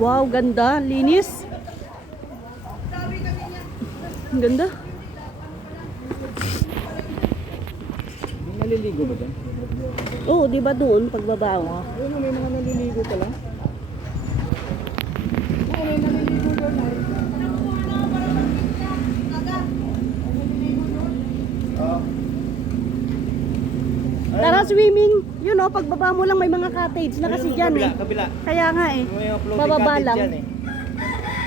Wow, ganda. Linis. Ang ganda. Naliligo ba dyan? Oo, di ba doon pagbaba mo? Ayun, may mga naliligo pala. Oo, may naliligo doon. Tara swimming. Yun o, pagbaba mo lang may mga cottage na kasi dyan eh. Kabila. Kaya nga eh. May mga floating Bababa cottage lang. dyan eh.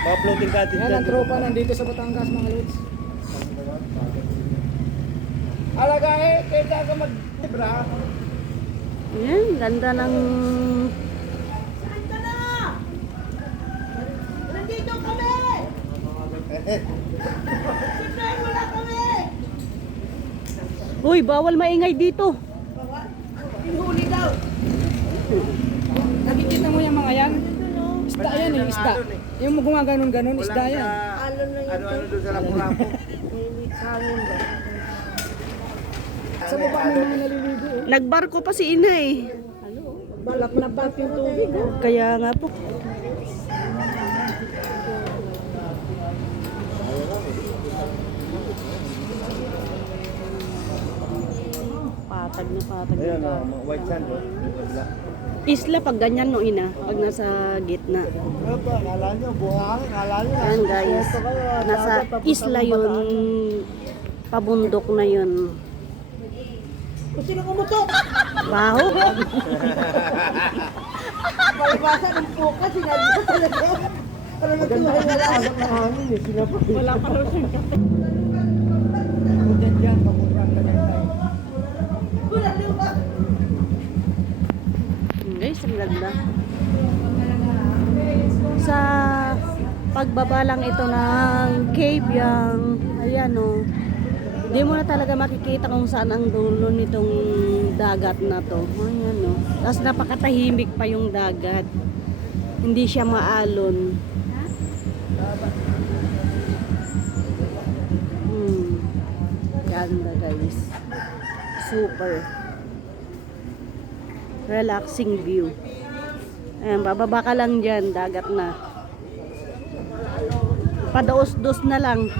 Mga floating cottage Yan dyan. ang tropa nandito sa Batangas mga lods. Alaga eh, kaya ka mag-libra. Yan, ganda ng... Saan ka na? Nandito kami! Sundayin mo lang kami! Uy, bawal maingay dito. Hinuli daw. Nakikita mo yung mga yan? Isda yan eh, isda. Yung gumaganon-ganon, isda yan. Alon na yun. Ano doon sa Lapu-Lapu. Hangin ba? Sa baba may mga naliligo. Oh. Nagbarko pa si ina eh. Balak na balak yung tubig. Kaya nga po. Patag na patag na. Ayan, patag. mga white sand oh. Kabila. Isla pag ganyan no ina, pag nasa gitna. Ano ba? Kala nyo, buhangin. Kala nyo. Yan guys, nasa isla yun, pabundok na yun. Kung sino kumutok? Baho. Palibasa ng puka, sinabi ko talaga. Para magtuhay wala. Pasok ng hangin eh. Sila pa. Wala pa rin siyang kape. Kung dyan, papunta ka dyan tayo. Wala lupa. Guys, ang ganda. Sa pagbaba lang ito ng cave yang, ayan o. Hindi mo na talaga makikita kung saan ang dulo nitong dagat na to. Ayan o. Tapos napakatahimik pa yung dagat. Hindi siya maalon. Ganda guys. Super. Relaxing view. Ayan, bababa ka lang dyan. Dagat na. Padaos-dos na lang.